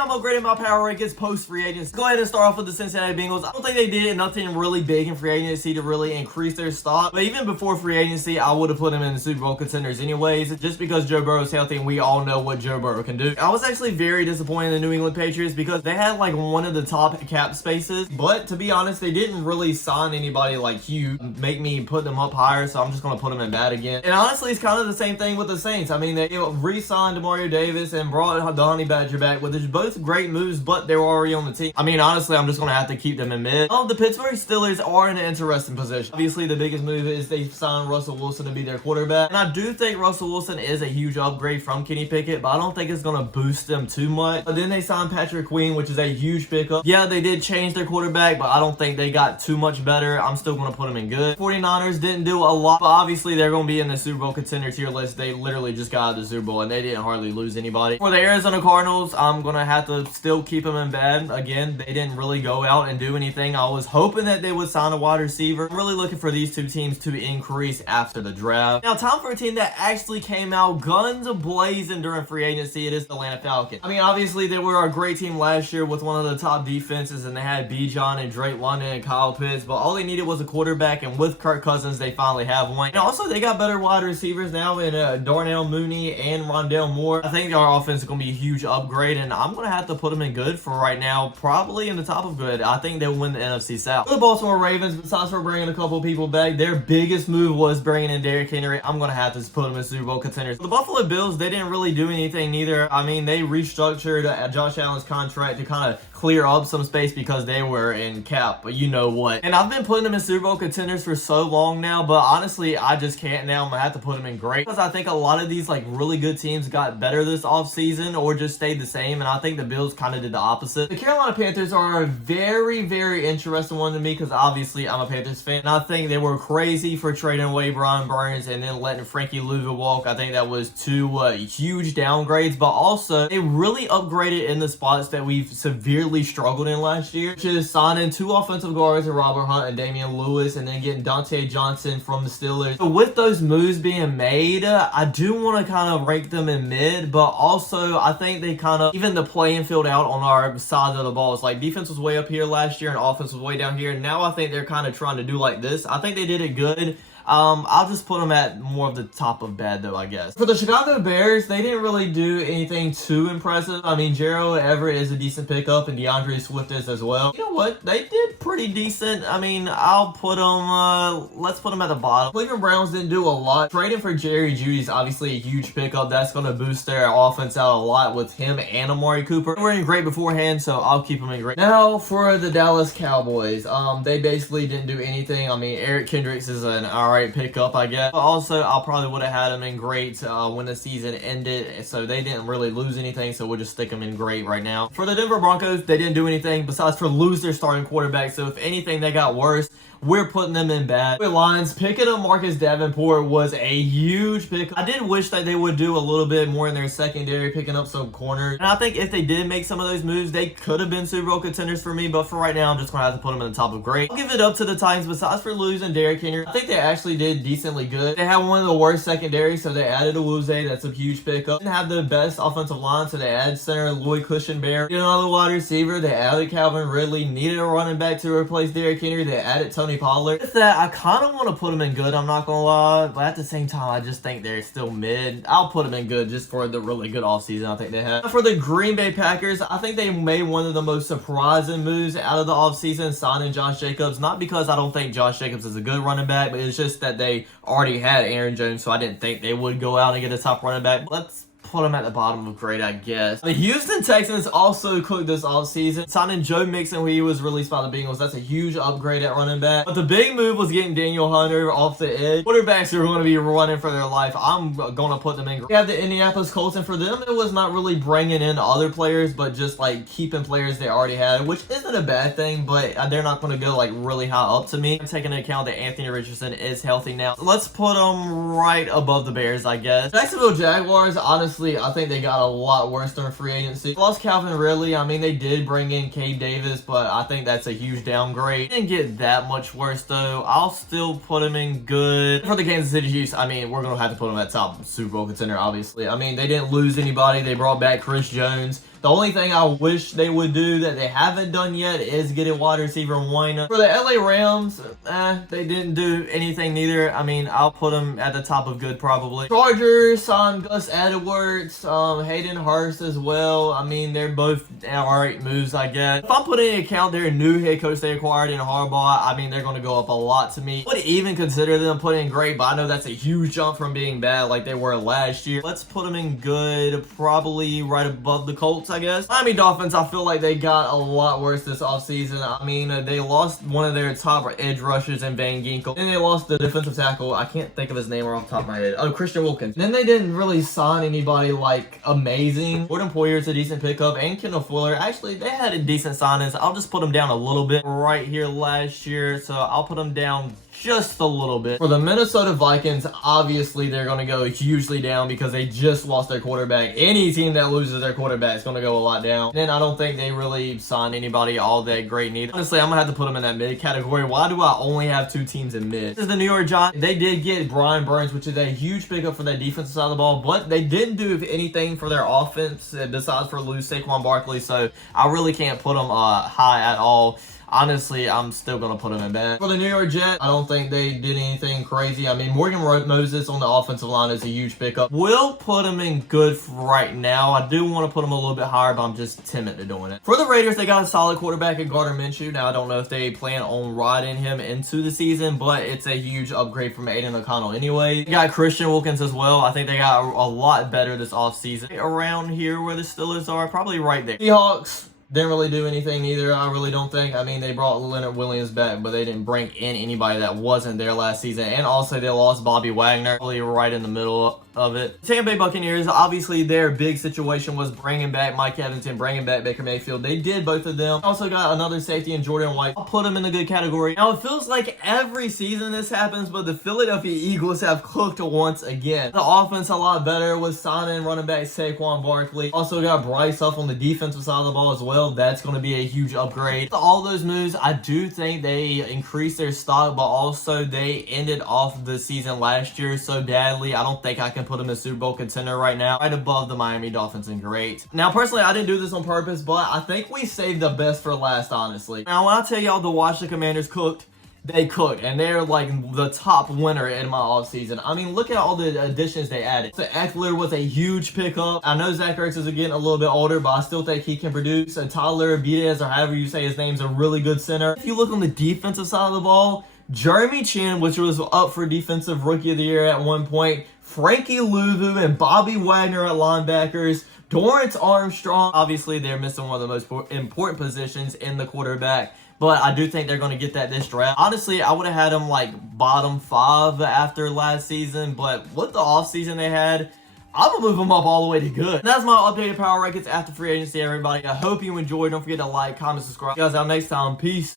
I'm upgrading my power rankings post free agency. Go ahead and start off with the Cincinnati Bengals. I don't think they did nothing really big in free agency to really increase their stock. But even before free agency, I would have put them in the Super Bowl contenders anyways, just because Joe Burrow is healthy and we all know what Joe Burrow can do. I was actually very disappointed in the New England Patriots because they had like one of the top cap spaces. But to be honest, they didn't really sign anybody like huge, make me put them up higher. So I'm just going to put them in bad again. And honestly, it's kind of the same thing with the Saints. I mean, they re-signed Demario Davis and brought Donnie Badger back, which is both great moves, but they were already on the team. I mean, honestly, I'm just going to have to keep them in mid. The Pittsburgh Steelers are in an interesting position. Obviously, the biggest move is they signed Russell Wilson to be their quarterback. And I do think Russell Wilson is a huge upgrade from Kenny Pickett, but I don't think it's going to boost them too much. But then they signed Patrick Queen, which is a huge pickup. Yeah, they did change their quarterback, but I don't think they got too much better. I'm still going to put them in good. 49ers didn't do a lot, but obviously they're going to be in the Super Bowl contender tier list. They literally just got out of the Super Bowl and they didn't hardly lose anybody. For the Arizona Cardinals, I'm going to have to still keep them in bad. Again, they didn't really go out and do anything. I was hoping that they would sign a wide receiver. I'm really looking for these two teams to increase after the draft. Now, time for a team that actually came out guns blazing during free agency. It is the Atlanta Falcons. I mean, obviously, they were a great team last year with one of the top defenses, and they had Bijan and Drake London and Kyle Pitts, but all they needed was a quarterback, and with Kirk Cousins, they finally have one. And also, they got better wide receivers now in Darnell Mooney and Rondale Moore. I think our offense is going to be a huge upgrade, and I'm going to have to put them in good for right now, probably in the top of good. I think they'll win the NFC South. For the Baltimore Ravens, besides for bringing a couple people back, their biggest move was bringing in Derrick Henry. I'm going to have to put them in Super Bowl contenders. The Buffalo Bills, they didn't really do anything neither. I mean, they restructured Josh Allen's contract to kind of clear up some space because they were in cap, but you know what. And I've been putting them in Super Bowl contenders for so long now, but honestly, I just can't now. I'm going to have to put them in great because I think a lot of these like really good teams got better this offseason or just stayed the same, and I think the Bills kind of did the opposite. The Carolina Panthers are a very, very interesting one to me because obviously I'm a Panthers fan, and I think they were crazy for trading away Brian Burns and then letting Frankie Louisville walk. I think that was two huge downgrades, but also they really upgraded in the spots that we've severely struggled in last year, which is signing two offensive guards, Robert Hunt and Damian Lewis, and then getting Dante Johnson from the Steelers. So with those moves being made, I do want to kind of rank them in mid, but also I think they kind of even the playing field out on our side of the ball. It's like defense was way up here last year and offense was way down here. Now I think they're kind of trying to do like this. I think they did it good. I'll just put them at more of the top of bad though, I guess. For the Chicago Bears, they didn't really do anything too impressive. I mean, Gerald Everett is a decent pickup and DeAndre Swift is as well. You know what? They did pretty decent. I mean, I'll put them, let's put them at the bottom. Cleveland Browns didn't do a lot. Trading for Jerry Jeudy is obviously a huge pickup. That's going to boost their offense out a lot with him and Amari Cooper. They were in great beforehand, so I'll keep them in great. Now, for the Dallas Cowboys, they basically didn't do anything. I mean, Eric Kendricks is an alright pickup, I guess. But also, I probably would have had them in great when the season ended, so they didn't really lose anything, so we'll just stick them in great right now. For the Denver Broncos, they didn't do anything besides for lose their starting quarterback, so if anything, they got worse. We're putting them in bad. Lions, picking up Marcus Davenport was a huge pickup. I did wish that they would do a little bit more in their secondary, picking up some corners. And I think if they did make some of those moves, they could have been Super Bowl contenders for me. But for right now, I'm just going to have to put them in the top of great. I'll give it up to the Titans. Besides for losing Derrick Henry, I think they actually did decently good. They had one of the worst secondaries, so they added Awuzie. That's a huge pickup. Didn't have the best offensive line, so they added center Lloyd Cushenberry. Needed another wide receiver. They added Calvin Ridley. Needed a running back to replace Derrick Henry. They added Tony Pollard. With that, I kind of want to put them in good, I'm not going to lie. But at the same time, I just think they're still mid. I'll put them in good just for the really good offseason I think they have. For the Green Bay Packers, I think they made one of the most surprising moves out of the offseason, signing Josh Jacobs. Not because I don't think Josh Jacobs is a good running back, but it's just that they already had Aaron Jones, so I didn't think they would go out and get a top running back. But let's put them at the bottom of grade, I guess. The Houston Texans also cooked this offseason, signing Joe Mixon when he was released by the Bengals. That's a huge upgrade at running back. But the big move was getting Daniel Hunter off the edge. Quarterbacks are going to be running for their life. I'm going to put them in. We have the Indianapolis Colts, and for them, it was not really bringing in other players, but just like keeping players they already had, which isn't a bad thing, but they're not going to go like really high up to me. I'm taking into account that Anthony Richardson is healthy now. So let's put them right above the Bears, I guess. Jacksonville Jaguars, honestly, I think they got a lot worse during free agency. Lost Calvin Ridley. I mean, they did bring in Cade Davis, but I think that's a huge downgrade. Didn't get that much worse, though. I'll still put them in good. For the Kansas City Chiefs, I mean, we're going to have to put them at top Super Bowl contender, obviously. I mean, they didn't lose anybody. They brought back Chris Jones. The only thing I wish they would do that they haven't done yet is get a wide receiver Moina. For the LA Rams, they didn't do anything neither. I mean, I'll put them at the top of good probably. Chargers signed Gus Edwards, Hayden Hurst as well. I mean, they're both alright moves, I guess. If I'm putting into account their new head coach they acquired in Harbaugh, I mean, they're going to go up a lot to me. I would even consider them putting in great, but I know that's a huge jump from being bad like they were last year. Let's put them in good, probably right above the Colts, I guess. Miami Dolphins, I feel like they got a lot worse this offseason. I mean, they lost one of their top edge rushers in Van Ginkel. And they lost the defensive tackle. I can't think of his name off the top of my head. Oh, Christian Wilkins. Then they didn't really sign anybody like amazing. Jordan Poyer's a decent pickup, and Kendall Fuller. Actually, they had a decent signings. I'll just put them down a little bit right here last year. So I'll put them down just a little bit. For the Minnesota Vikings, obviously they're going to go hugely down because they just lost their quarterback. Any team that loses their quarterback is going to go a lot down. Then I don't think they really signed anybody all that great neither. Honestly, I'm going to have to put them in that mid category. Why do I only have 2 teams in mid? This is the New York Giants. They did get Brian Burns, which is a huge pickup for their defensive side of the ball, but they didn't do anything for their offense besides for lose Saquon Barkley, so I really can't put them high at all. Honestly, I'm still going to put them in bad. For the New York Jets, I don't think they did anything crazy. I mean, Morgan Moses on the offensive line is a huge pickup. We'll put them in good for right now. I do want to put them a little bit higher, but I'm just timid to doing it. For the Raiders, they got a solid quarterback in Gardner Minshew. Now, I don't know if they plan on riding him into the season, but it's a huge upgrade from Aiden O'Connell anyway. They got Christian Wilkins as well. I think they got a lot better this offseason. Around here where the Steelers are, probably right there. Seahawks didn't really do anything either, I really don't think. I mean, they brought Leonard Williams back, but they didn't bring in anybody that wasn't there last season. And also, they lost Bobby Wagner, probably right in the middle of it. Tampa Bay Buccaneers, obviously, their big situation was bringing back Mike Evans and bringing back Baker Mayfield. They did both of them. Also got another safety in Jordan White. I'll put them in the good category. Now, it feels like every season this happens, but the Philadelphia Eagles have cooked once again. The offense a lot better with signing running back Saquon Barkley. Also got Bryce Huff on the defensive side of the ball as well. That's going to be a huge upgrade. All those moves, I do think they increased their stock, but also they ended off the season last year so badly. I don't think I can put them in Super Bowl contender right now. Right above the Miami Dolphins and great. Now, personally, I didn't do this on purpose, but I think we saved the best for last, honestly. Now, when I tell y'all the Washington Commanders cooked, they cook, and they're like the top winner in my offseason. I mean, look at all the additions they added. So Eckler was a huge pickup. I know Zach Ertz is getting a little bit older, but I still think he can produce. And Tyler Beatez, or however you say his name, is a really good center. If you look on the defensive side of the ball, Jeremy Chin, which was up for Defensive Rookie of the Year at one point, Frankie Louvu and Bobby Wagner at linebackers, Dorrance Armstrong. Obviously, they're missing one of the most important positions in the quarterback, but I do think they're going to get that this draft. Honestly, I would have had them like bottom 5 after last season, but with the offseason they had, I'm going to move them up all the way to good. And that's my updated power rankings after free agency, everybody. I hope you enjoyed. Don't forget to like, comment, subscribe. See you guys out next time. Peace.